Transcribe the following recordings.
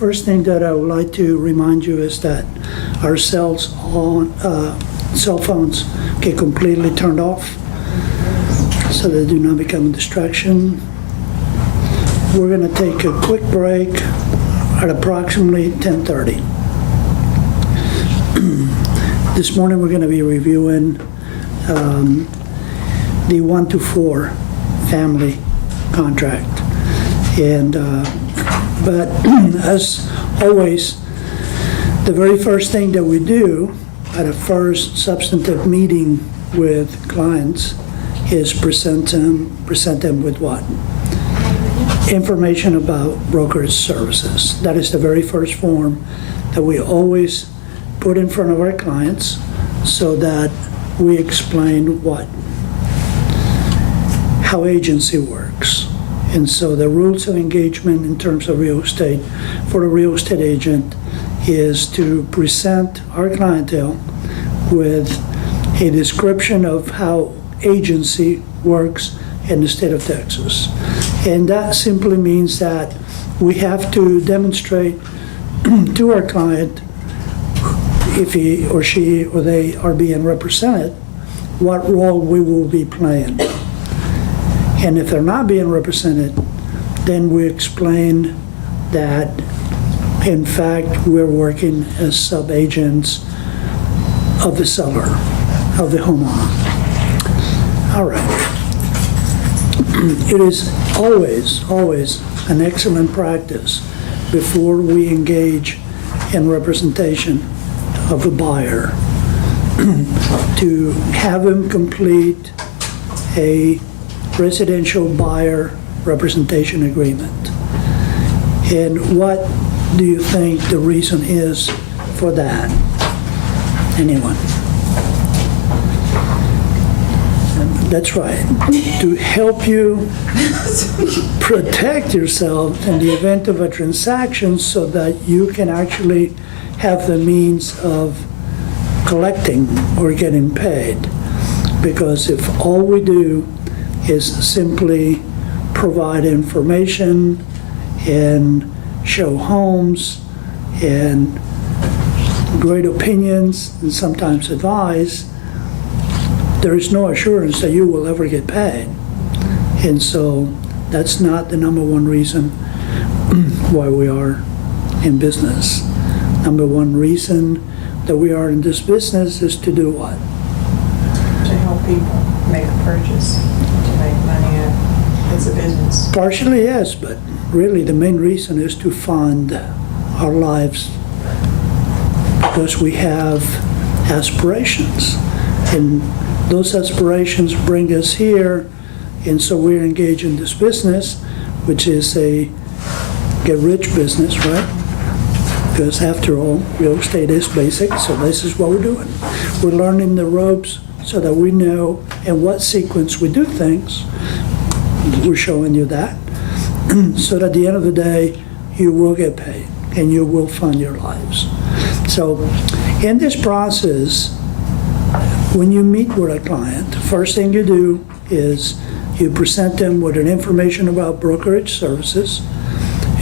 First thing that I would like to remind you is that our cell phones get completely turned off so they do not become a distraction. We're going to take a quick break at approximately 10:30. This morning we're going to be reviewing the 1 to 4 family contract. But as always, the very first thing that we do at a first substantive meeting with clients is present them with what? Information about brokerage services. That is the very first form that we always put in front of our clients so that we explain how agency works. And so the rules of engagement in terms of real estate for a real estate agent is to present our clientele with a description of how agency works in the state of Texas. And that simply means that we have to demonstrate to our client, if he or she or they are being represented, what role we will be playing. And if they're not being represented, then we explain that, in fact, we're working as sub-agents of the seller, of the homeowner. All right. It is always an excellent practice before we engage in representation of a buyer to have him complete a residential buyer representation agreement. And what do you think the reason is for that? Anyone? That's right. To help you protect yourself in the event of a transaction so that you can actually have the means of collecting or getting paid. Because if all we do is simply provide information and show homes and great opinions and sometimes advice, there is no assurance that you will ever get paid. And so that's not the number one reason why we are in business. Number one reason that we are in this business is to do what? To help people make a purchase, to make money. It's a business. Partially, yes, but really the main reason is to fund our lives because we have aspirations. And those aspirations bring us here, and so we're engaged in this business, which is a get-rich business, right? Because after all, real estate is basic, so this is what we're doing. We're learning the ropes so that we know in what sequence we do things. We're showing you that, so that at the end of the day, you will get paid and you will fund your lives. So in this process, when you meet with a client, the first thing you do is you present them with an information about brokerage services.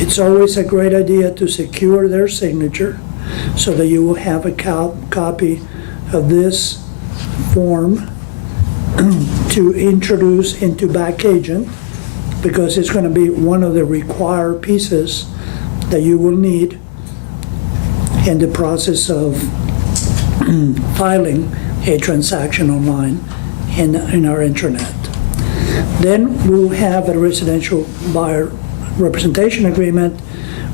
It's always a great idea to secure their signature so that you will have a copy of this form to introduce into back agent, because it's going to be one of the required pieces that you will need in the process of filing a transaction online in our intranet. Then we'll have a residential buyer representation agreement,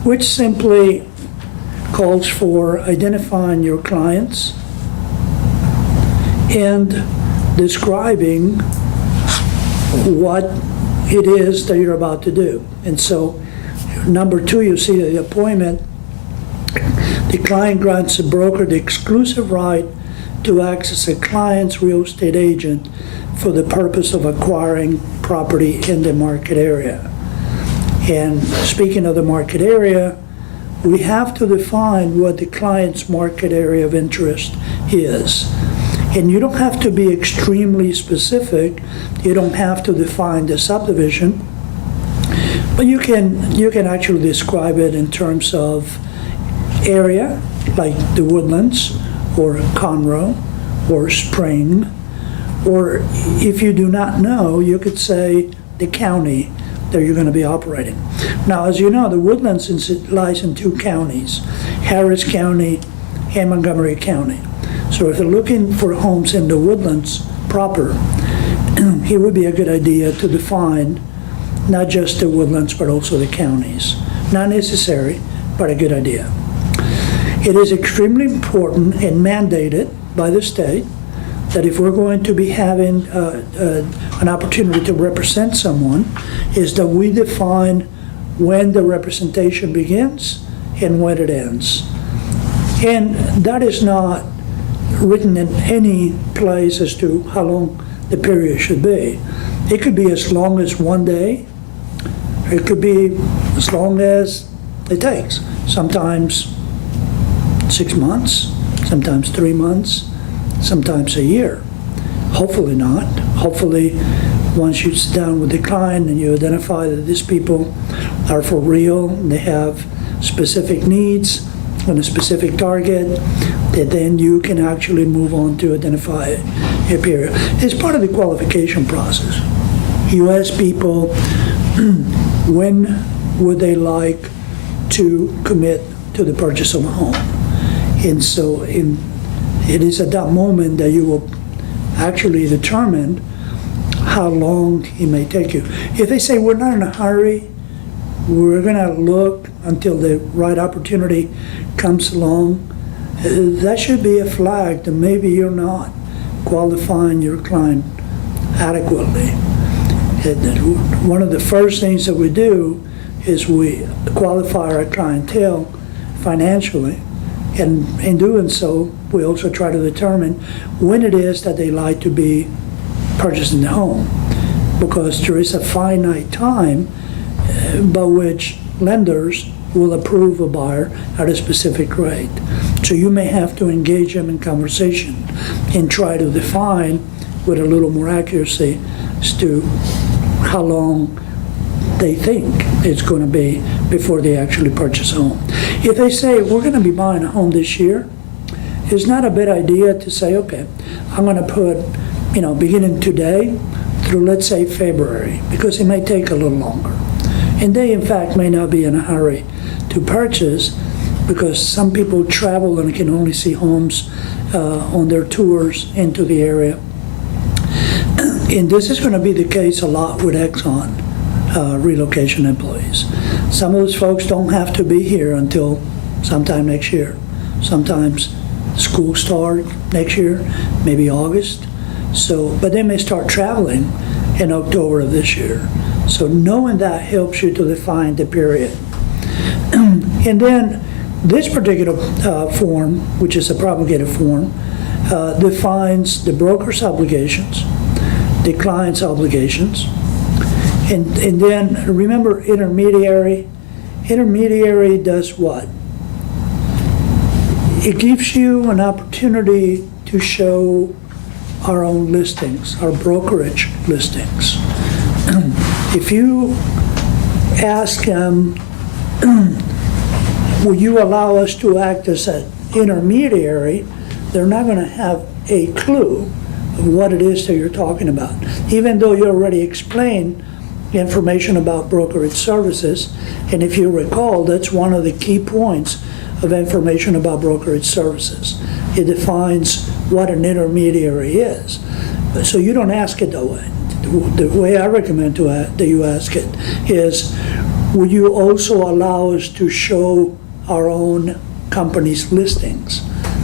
which simply calls for identifying your clients and describing what it is that you're about to do. And so, number 2, you see the appointment. The client grants a broker the exclusive right to act as a client's real estate agent for the purpose of acquiring property in the market area. And speaking of the market area, we have to define what the client's market area of interest is. And you don't have to be extremely specific. You don't have to define the subdivision. But you can actually describe it in terms of area, like the Woodlands, or Conroe, or Spring, or if you do not know, you could say the county that you're going to be operating. Now, as you know, the Woodlands lies in 2 counties, Harris County and Montgomery County. So if they're looking for homes in the Woodlands proper, it would be a good idea to define not just the Woodlands, but also the counties. Not necessary, but a good idea. It is extremely important and mandated by the state that if we're going to be having an opportunity to represent someone, is that we define when the representation begins and when it ends. And that is not written in any place as to how long the period should be. It could be as long as 1 day. It could be as long as it takes. Sometimes 6 months, sometimes 3 months, sometimes a year. Hopefully not. Hopefully, once you sit down with the client and you identify that these people are for real, they have specific needs and a specific target, that then you can actually move on to identify a period. It's part of the qualification process. You ask people, when would they like to commit to the purchase of a home? And so it is at that moment that you will actually determine how long it may take you. If they say, we're not in a hurry, we're going to look until the right opportunity comes along, that should be a flag that maybe you're not qualifying your client adequately. One of the first things that we do is we qualify our clientele financially, and in doing so, we also try to determine when it is that they like to be purchasing the home, because there is a finite time by which lenders will approve a buyer at a specific rate. So you may have to engage them in conversation and try to define with a little more accuracy as to how long they think it's going to be before they actually purchase a home. If they say, we're going to be buying a home this year, it's not a bad idea to say, okay, I'm going to put, beginning today through, let's say, February, because it may take a little longer. And they, in fact, may not be in a hurry to purchase, because some people travel and can only see homes on their tours into the area. And this is going to be the case a lot with Exxon relocation employees. Some of those folks don't have to be here until sometime next year. Sometimes school start next year, maybe August. So, but they may start traveling in October of this year. So knowing that helps you to define the period. And then this particular form, which is a propagated form, defines the broker's obligations, the client's obligations, and then remember intermediary. Intermediary does what? It gives you an opportunity to show our own listings, our brokerage listings. If you ask them, will you allow us to act as an intermediary, they're not going to have a clue of what it is that you're talking about, even though you already explained information about brokerage services. And if you recall, that's one of the key points of information about brokerage services. It defines what an intermediary is. So you don't ask it that way. The way I recommend that you ask it is, will you also allow us to show our own company's listings?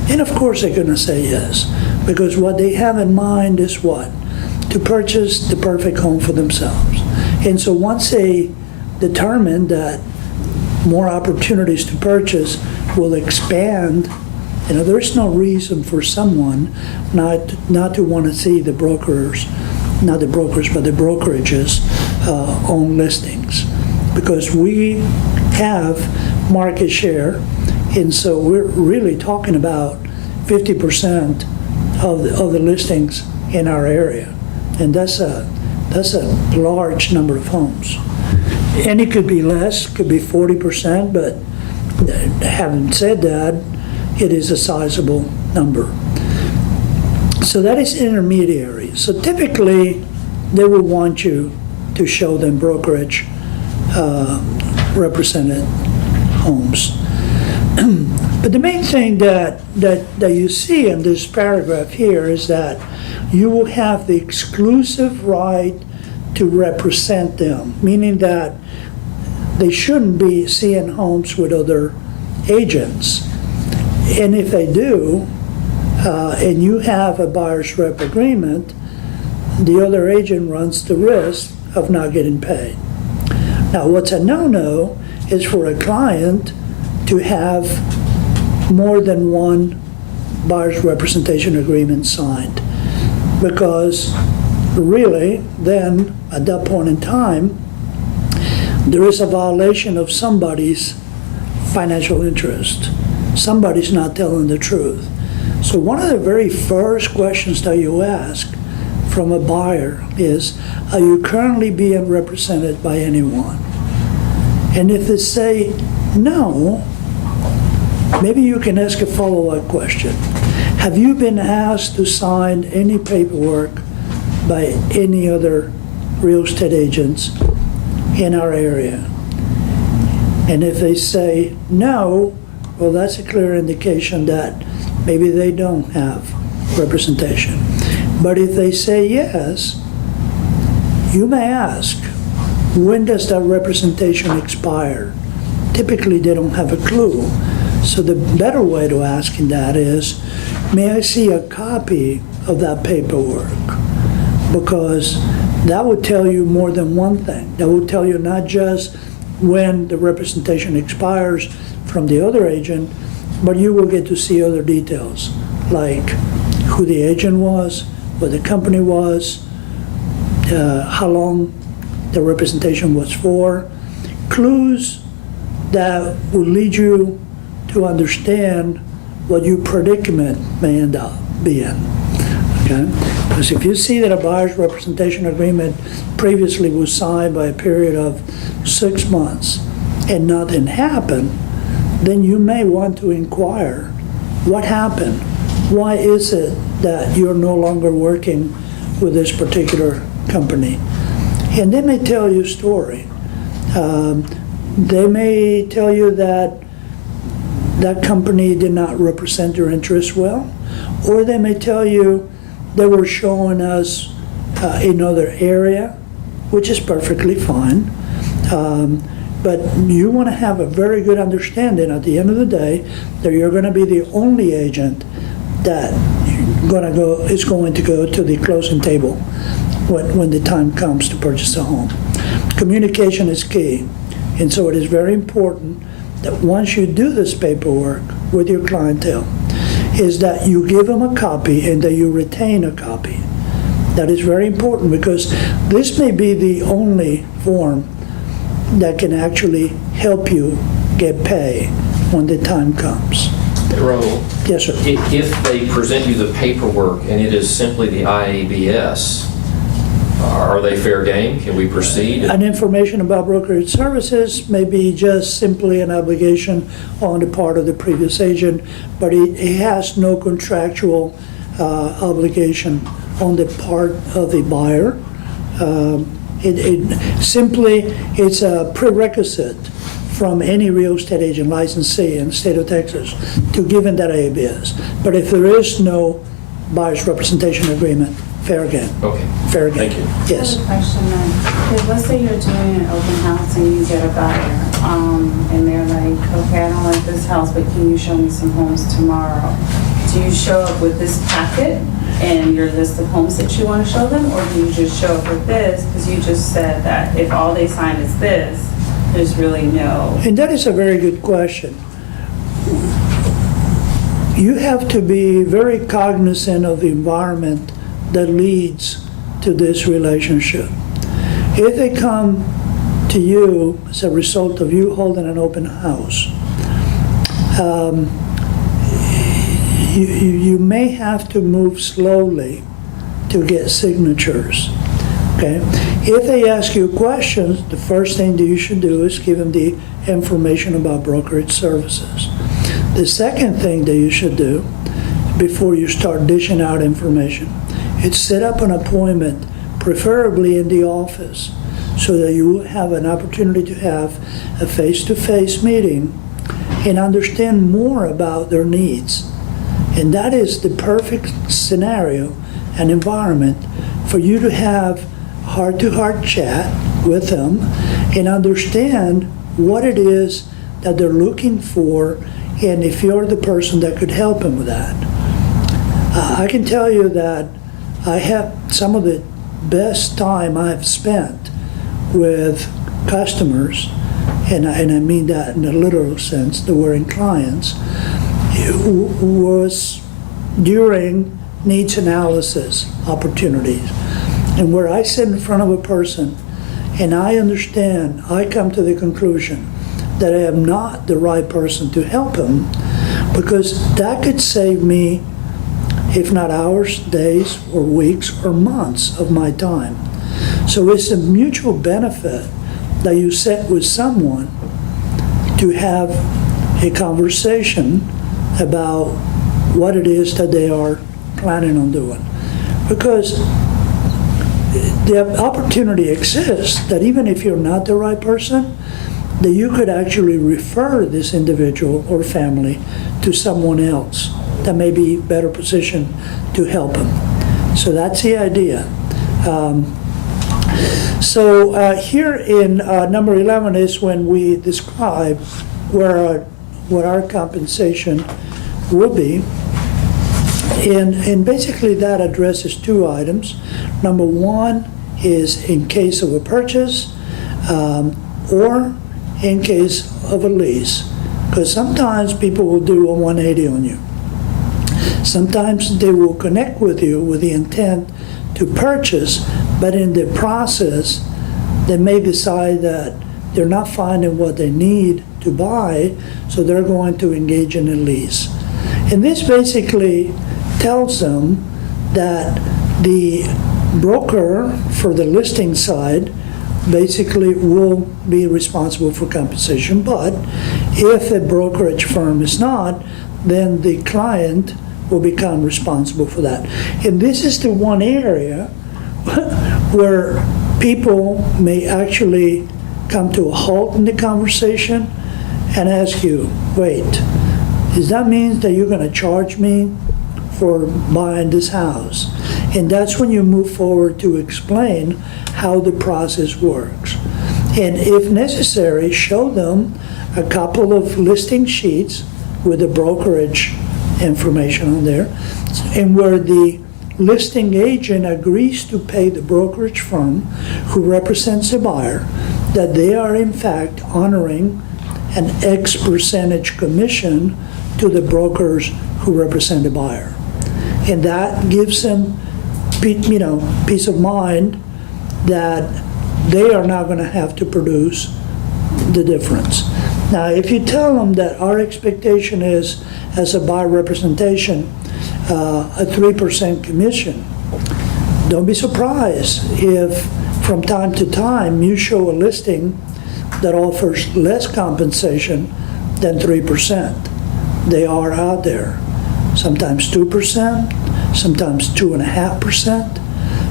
And of course they're going to say yes, because what they have in mind is what? To purchase the perfect home for themselves. And so once they determine that more opportunities to purchase will expand, there's no reason for someone not to want to see the brokers, not the brokers, but the brokerages own listings, because we have market share, and so we're really talking about 50% of the listings in our area, and that's a large number of homes. And it could be less, could be 40%, but having said that, it is a sizable number. So that is intermediary. So typically, they will want you to show them brokerage represented homes. But the main thing that you see in this paragraph here is that you will have the exclusive right to represent them, meaning that they shouldn't be seeing homes with other agents. And if they do, and you have a buyer's rep agreement, the other agent runs the risk of not getting paid. Now, what's a no-no is for a client to have more than one buyer's representation agreement signed, because really, then, at that point in time, there is a violation of somebody's financial interest. Somebody's not telling the truth. So one of the very first questions that you ask from a buyer is, are you currently being represented by anyone? And if they say no, maybe you can ask a follow-up question. Have you been asked to sign any paperwork by any other real estate agents in our area? And if they say no, well, that's a clear indication that maybe they don't have representation. But if they say yes, you may ask, when does that representation expire? Typically, they don't have a clue. So the better way to asking that is, may I see a copy of that paperwork? Because that would tell you more than one thing. That would tell you not just when the representation expires from the other agent, but you will get to see other details, like who the agent was, what the company was, how long the representation was for, clues that will lead you to understand what your predicament may end up being. Okay? Because if you see that a buyer's representation agreement previously was signed by a period of 6 months and nothing happened, then you may want to inquire, what happened? Why is it that you're no longer working with this particular company? And they may tell you a story. They may tell you that that company did not represent your interests well, or they may tell you they were showing us another area, which is perfectly fine. But you want to have a very good understanding at the end of the day that you're going to be the only agent that is going to go to the closing table when the time comes to purchase a home. Communication is key, and so it is very important that once you do this paperwork with your clientele, is that you give them a copy and that you retain a copy. That is very important, because this may be the only form that can actually help you get pay when the time comes. Raul? Yes, sir. If they present you the paperwork and it is simply the IABS, are they fair game? Can we proceed? An information about brokerage services may be just simply an obligation on the part of the previous agent, but it has no contractual obligation on the part of the buyer. It's a prerequisite from any real estate agent licensee in the state of Texas to give in that ABS. But if there is no buyer's representation agreement, fair game. Okay. Fair game. Thank you. Yes. I have a question then. If let's say you're doing an open house and you get a buyer, and they're like, okay, I don't like this house, but can you show me some homes tomorrow? Do you show up with this packet and your list of homes that you want to show them, or do you just show up with this? Because you just said that if all they sign is this, there's really no. And that is a very good question. You have to be very cognizant of the environment that leads to this relationship. If they come to you as a result of you holding an open house, you may have to move slowly to get signatures, Okay? If they ask you questions, the first thing that you should do is give them the information about brokerage services. The second thing that you should do before you start dishing out information is set up an appointment, preferably in the office, so that you have an opportunity to have a face-to-face meeting and understand more about their needs. And that is the perfect scenario and environment for you to have heart-to-heart chat with them and understand what it is that they're looking for, and if you're the person that could help them with that. I can tell you that I have some of the best time I've spent with customers, and I mean that in a literal sense, the word clients, was during needs analysis opportunities. And where I sit in front of a person and I understand, I come to the conclusion that I am not the right person to help him, because that could save me, if not hours, days, or weeks, or months of my time. So it's a mutual benefit that you sit with someone to have a conversation about what it is that they are planning on doing. Because the opportunity exists that even if you're not the right person, that you could actually refer this individual or family to someone else that may be better positioned to help them. So that's the idea. Here in number 11 is when we describe what our compensation will be. And basically that addresses two items. Number one is in case of a purchase or in case of a lease. Because sometimes people will do a 180 on you. Sometimes they will connect with you with the intent to purchase, but in the process, they may decide that they're not finding what they need to buy, so they're going to engage in a lease. And this basically tells them that the broker for the listing side basically will be responsible for compensation, but if the brokerage firm is not, then the client will become responsible for that. And this is the one area where people may actually come to a halt in the conversation and ask you, wait, does that mean that you're going to charge me for buying this house? And that's when you move forward to explain how the process works. And if necessary, show them a couple of listing sheets with the brokerage information on there, and where the listing agent agrees to pay the brokerage firm who represents the buyer, that they are in fact honoring an X percentage commission to the brokers who represent the buyer. And that gives them, peace of mind that they are not going to have to produce the difference. Now, if you tell them that our expectation is, as a buyer representation, a 3% commission, don't be surprised if from time to time you show a listing that offers less compensation than 3%. They are out there. Sometimes 2%, sometimes 2.5%.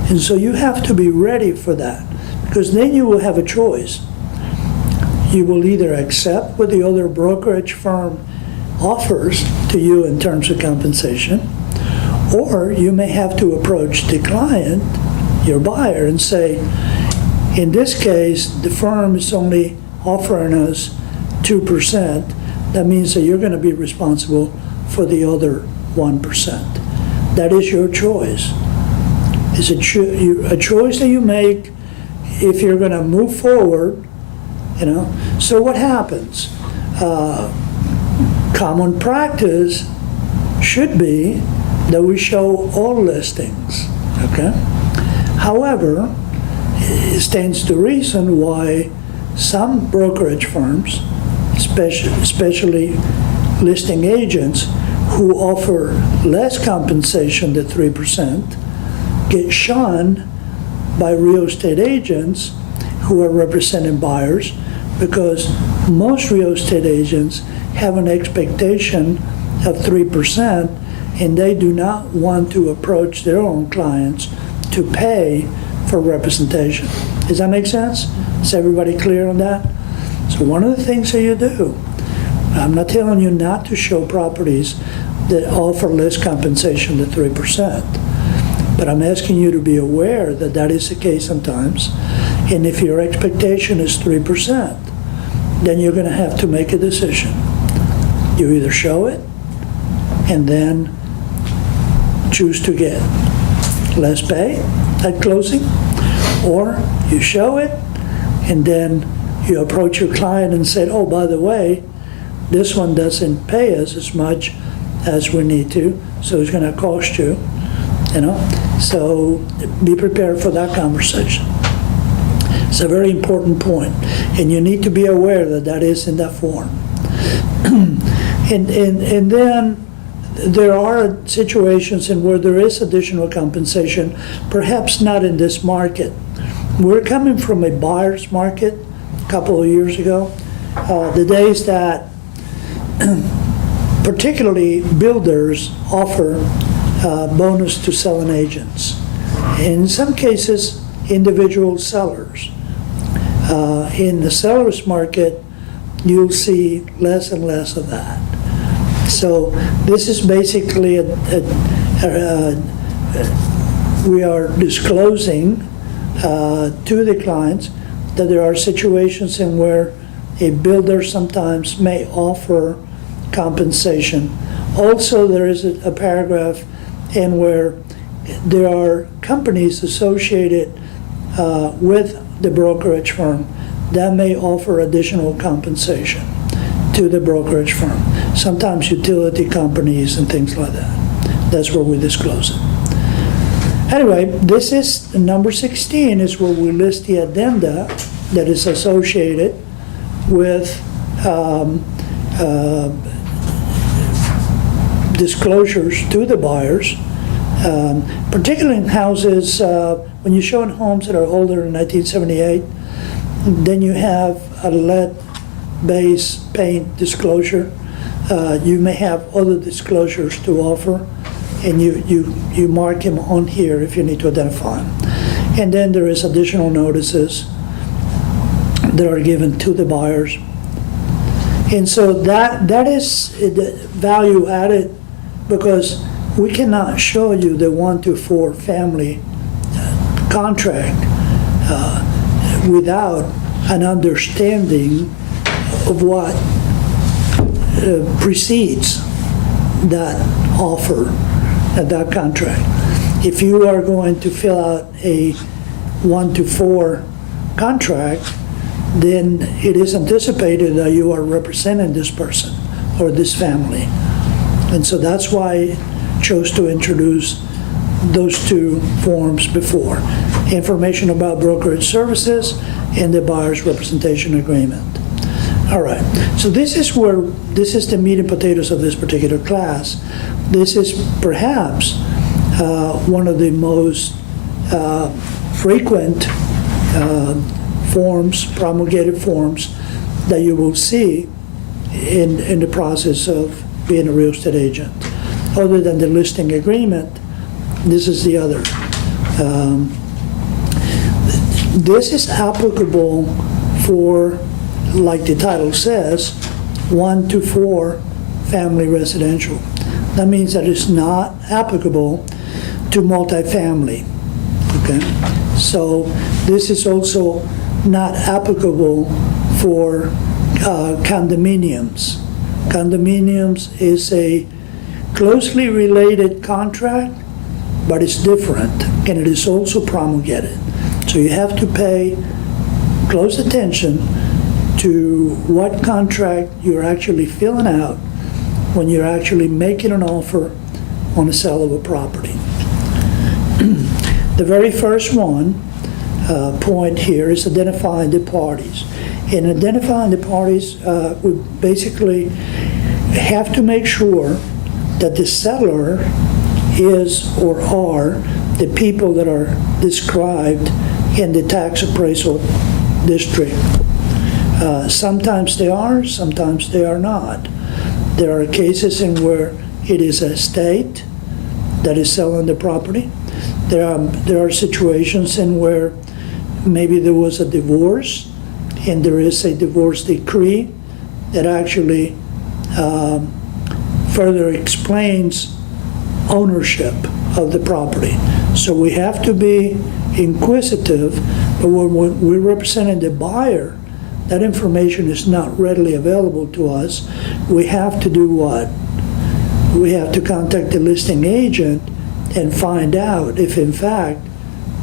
And so you have to be ready for that, because then you will have a choice. You will either accept what the other brokerage firm offers to you in terms of compensation, or you may have to approach the client, your buyer, and say, in this case, the firm is only offering us 2%. That means that you're going to be responsible for the other 1%. That is your choice. It's a choice that you make if you're going to move forward, So what happens? Common practice should be that we show all listings, okay? However, it stands to reason why some brokerage firms, especially listing agents who offer less compensation than 3%, get shunned by real estate agents who are representing buyers, because most real estate agents have an expectation of 3%, and they do not want to approach their own clients to pay for representation. Does that make sense? Is everybody clear on that? So one of the things that you do, I'm not telling you not to show properties that offer less compensation than 3%, but I'm asking you to be aware that that is the case sometimes. And if your expectation is 3%, then you're going to have to make a decision. You either show it and then choose to get less pay at closing, or you show it and then you approach your client and say, oh, by the way, this one doesn't pay us as much as we need to, so it's going to cost you, you know? So be prepared for that conversation. It's a very important point, and you need to be aware that that is in that form. And then there are situations in where there is additional compensation, perhaps not in this market. We're coming from a buyer's market a couple of years ago. The days that particularly builders offer bonus to selling agents. In some cases, individual sellers. In the seller's market, you'll see less and less of that. So this is basically we are disclosing to the clients that there are situations in where a builder sometimes may offer compensation. Also, there is a paragraph in where there are companies associated with the brokerage firm that may offer additional compensation to the brokerage firm. Sometimes utility companies and things like that. That's where we disclose it. Anyway, this is number 16 is where we list the addenda that is associated with disclosures to the buyers, particularly in houses, when you're showing homes that are older than 1978, then you have a lead base paint disclosure. You may have other disclosures to offer, and you mark them on here if you need to identify them. And then there is additional notices that are given to the buyers. And so that is the value added, because we cannot show you the 1-to-4 family contract without an understanding of what precedes that offer, that contract. If you are going to fill out a 1-to-4 contract, then it is anticipated that you are representing this person or this family. And so that's why I chose to introduce those two forms before. Information about brokerage services and the buyer's representation agreement. All right, so this is the meat and potatoes of this particular class. This is perhaps one of the most frequent forms, promulgated forms, that you will see in the process of being a real estate agent. Other than the listing agreement, this is the other. This is applicable for, like the title says, 1-to-4 family residential. That means that it's not applicable to multifamily. Okay, so this is also not applicable for condominiums. Condominiums is a closely related contract, but it's different, and it is also promulgated. So you have to pay close attention to what contract you're actually filling out when you're actually making an offer on the sale of a property. The very first point here is identifying the parties. In identifying the parties, we basically have to make sure that the seller is or are the people that are described in the tax appraisal district. Sometimes they are, sometimes they are not. There are cases in where it is a state that is selling the property. There are situations in where maybe there was a divorce and there is a divorce decree that actually further explains ownership of the property. So we have to be inquisitive, but when we're representing the buyer, that information is not readily available to us. We have to do what? We have to contact the listing agent and find out if in fact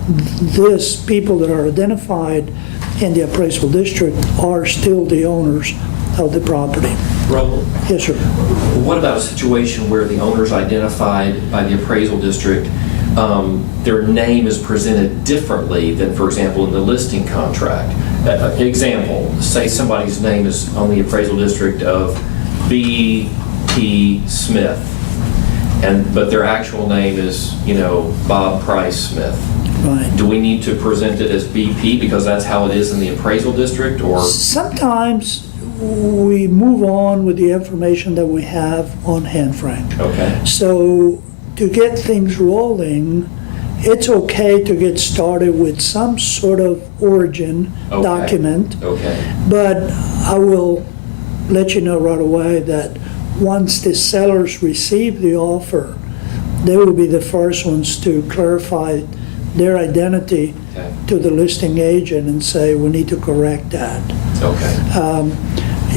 these people that are identified in the appraisal district are still the owners of the property. Raul, Yes, sir. what about a situation where the owner's identified by the appraisal district, their name is presented differently than, for example, in the listing contract? Example, say somebody's name is on the appraisal district of B.P. Smith, but their actual name is, Bob Price Smith. Right. Do we need to present it as BP because that's how it is in the appraisal district, or? Sometimes we move on with the information that we have on hand, Frank. Okay. So to get things rolling, it's okay to get started with some sort of origin Okay. document. Okay. But I will let you know right away that once the sellers receive the offer, they will be the first ones to clarify their identity Okay. to the listing agent and say, we need to correct that. Okay.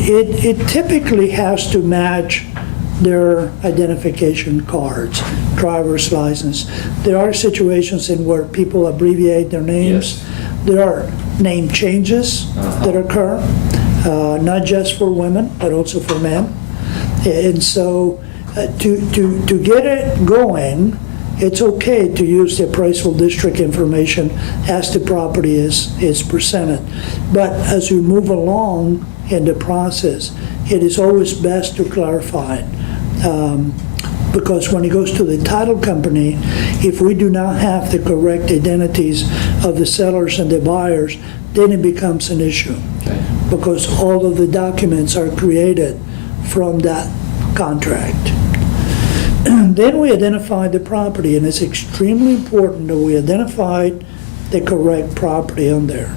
It typically has to match their identification cards, driver's license. There are situations in where people abbreviate their names. Yes. There are name changes that occur, not just for women, but also for men. And so to get it going, it's okay to use the appraisal district information as the property is presented. But as we move along in the process, it is always best to clarify. Because when it goes to the title company, if we do not have the correct identities of the sellers and the buyers, then it becomes an issue. Okay. Because all of the documents are created from that contract. Then we identify the property, and it's extremely important that we identify the correct property on there.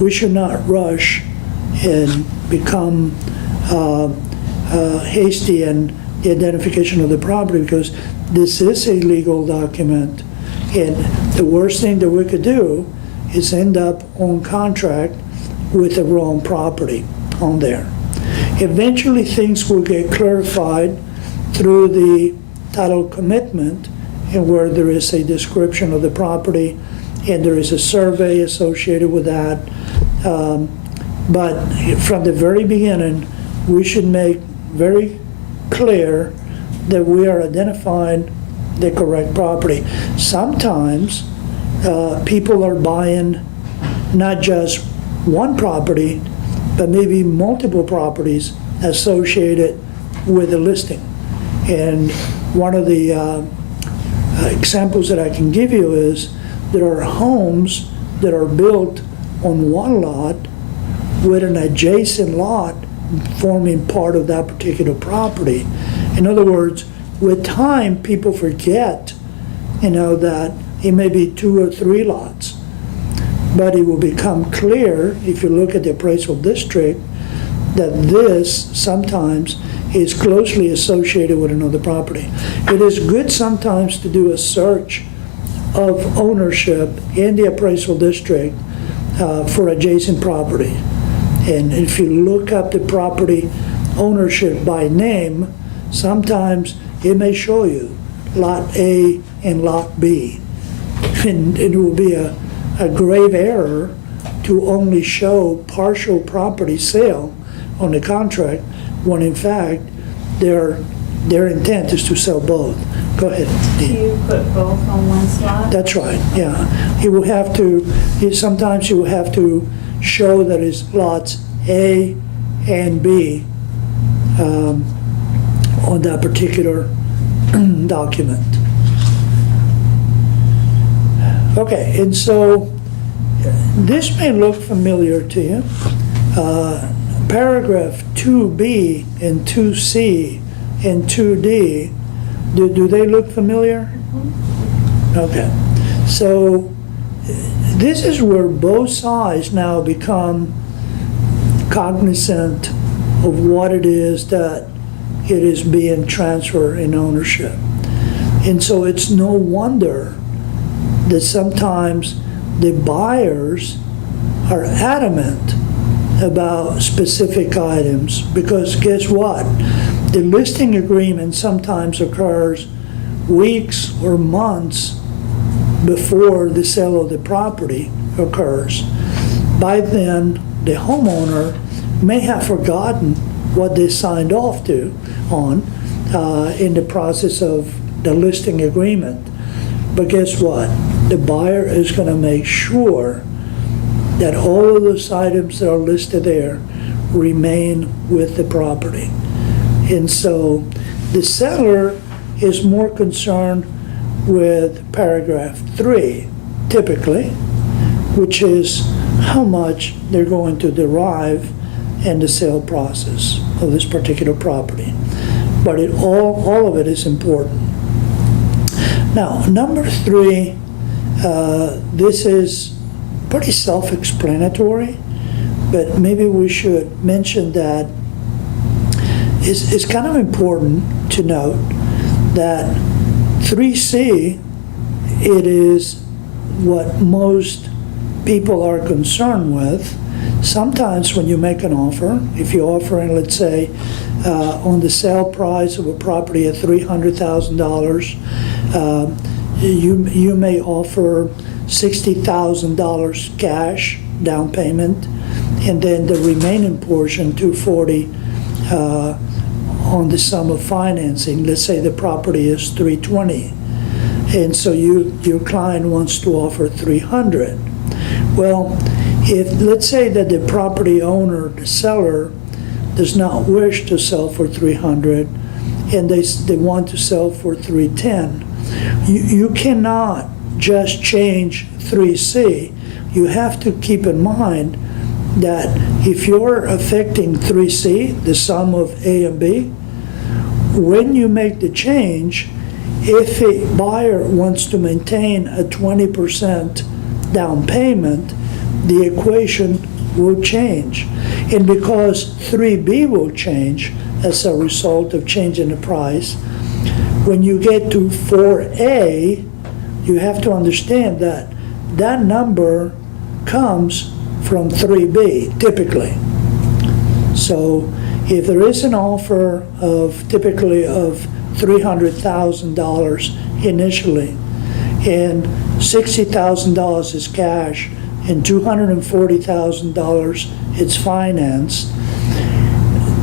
We should not rush and become hasty in the identification of the property, because this is a legal document, and the worst thing that we could do is end up on contract with the wrong property on there. Eventually, things will get clarified through the title commitment, and where there is a description of the property and there is a survey associated with that. But from the very beginning, we should make very clear that we are identifying the correct property. Sometimes people are buying not just one property, but maybe multiple properties associated with a listing. And one of the examples that I can give you is there are homes that are built on one lot with an adjacent lot forming part of that particular property. In other words, with time, people forget, that it may be 2 or 3 lots. But it will become clear, if you look at the appraisal district, that this sometimes is closely associated with another property. It is good sometimes to do a search of ownership in the appraisal district for adjacent property. And if you look up the property ownership by name, sometimes it may show you Lot A and Lot B. And it will be a grave error to only show partial property sale on the contract, when in fact their intent is to sell both. Go ahead, Do Dean. you put both on one slot? That's right, yeah. You will have to, sometimes you will have to show that it's lots A and B on that particular document. Okay, and so this may look familiar to you. Paragraph 2B and 2C and 2D, do they look familiar? Okay, so this is where both sides now become cognizant of what it is that it is being transferred in ownership. And so it's no wonder that sometimes the buyers are adamant about specific items, because guess what? The listing agreement sometimes occurs weeks or months before the sale of the property occurs. By then, the homeowner may have forgotten what they signed off on in the process of the listing agreement. But guess what? The buyer is going to make sure that all of those items that are listed there remain with the property. And so the seller is more concerned with paragraph 3, typically, which is how much they're going to derive in the sale process of this particular property. But all of it is important. Now, number 3, this is pretty self-explanatory, but maybe we should mention that it's kind of important to note that 3C, it is what most people are concerned with. Sometimes when you make an offer, if you're offering, let's say, on the sale price of a property at $300,000, you may offer $60,000 cash down payment, and then the remaining portion, $240,000, on the sum of financing. Let's say the property is $320,000, and so your client wants to offer $300,000. Well, if let's say that the property owner, the seller, does not wish to sell for $300,000, and they want to sell for $310,000, you cannot just change 3C. You have to keep in mind that if you're affecting 3C, the sum of A and B, when you make the change, if a buyer wants to maintain a 20% down payment, the equation will change. And because 3B will change as a result of changing the price, when you get to 4A, you have to understand that that number comes from 3B, typically. So if there is an offer of typically of $300,000 initially, and $60,000 is cash, and $240,000 is finance,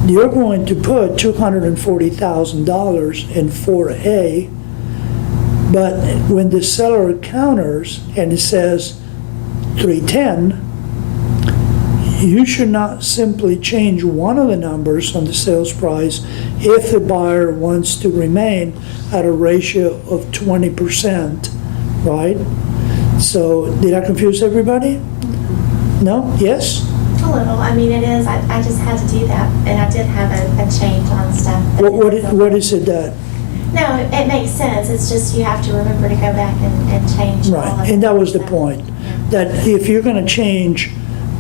you're going to put $240,000 in 4A, but when the seller counters and it says $310,000, you should not simply change one of the numbers on the sales price if the buyer wants to remain at a ratio of 20%, right? So, did I confuse everybody? No? Yes? A little. I mean, it is. I just had to do that, and I did have a change on stuff. What is it that? No, it makes sense. It's just you have to remember to go back and change all of Right, it. and that was the point. That if you're going to change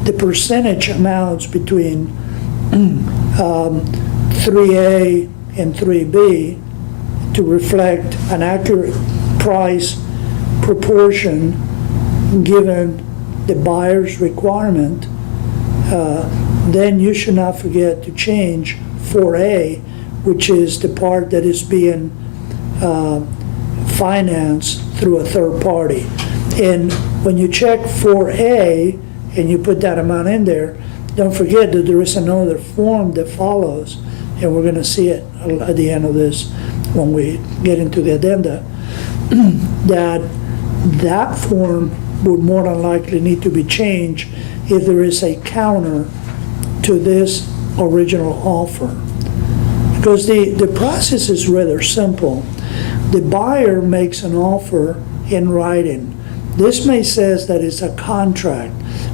the percentage amounts between 3A and 3B to reflect an accurate price proportion given the buyer's requirement, then you should not forget to change 4A, which is the part that is being financed through a third party. And when you check 4A and you put that amount in there, don't forget that there is another form that follows, and we're going to see it at the end of this when we get into the addenda, that form would more than likely need to be changed if there is a counter to this original offer. Because the process is rather simple. The buyer makes an offer in writing. This may says that it's a contract,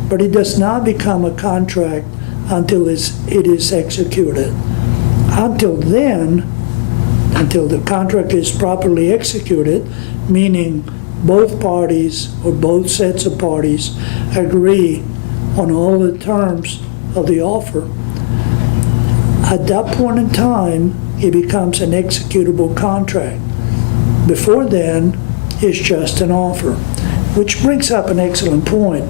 but it does not become a contract until it is executed. Until then, until the contract is properly executed, meaning both parties or both sets of parties agree on all the terms of the offer, at that point in time, it becomes an executable contract. Before then, it's just an offer, which brings up an excellent point.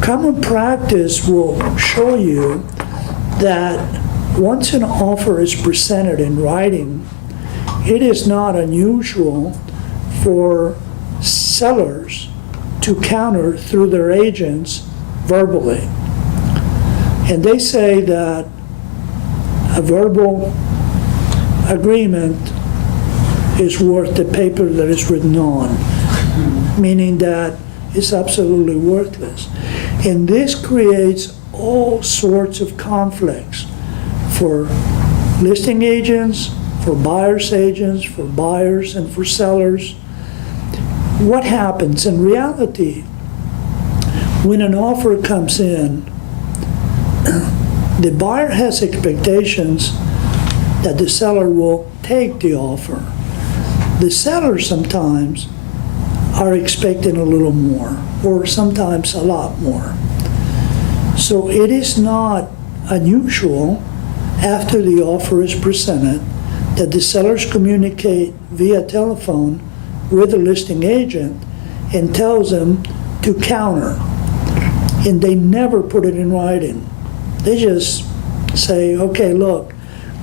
Common practice will show you that once an offer is presented in writing, it is not unusual for sellers to counter through their agents verbally. And they say that a verbal agreement is worth the paper that it's written on, meaning that it's absolutely worthless. And this creates all sorts of conflicts for listing agents, for buyer's agents, for buyers, and for sellers. What happens in reality when an offer comes in? The buyer has expectations that the seller will take the offer. The seller sometimes are expecting a little more, or sometimes a lot more. So it is not unusual after the offer is presented that the sellers communicate via telephone with the listing agent and tells them to counter. And they never put it in writing. They just say, okay, look,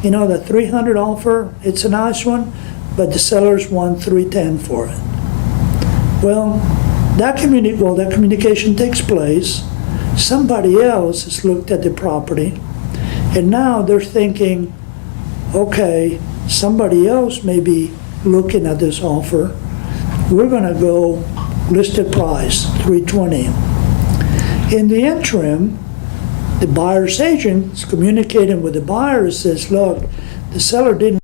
you know, the 300 offer, it's a nice one, but the sellers want 310 for it. Well, that communication takes place. Somebody else has looked at the property, and now they're thinking, okay, somebody else may be looking at this offer. We're going to go listed price, 320. In the interim, the buyer's agent is communicating with the buyer and says, look, the seller didn't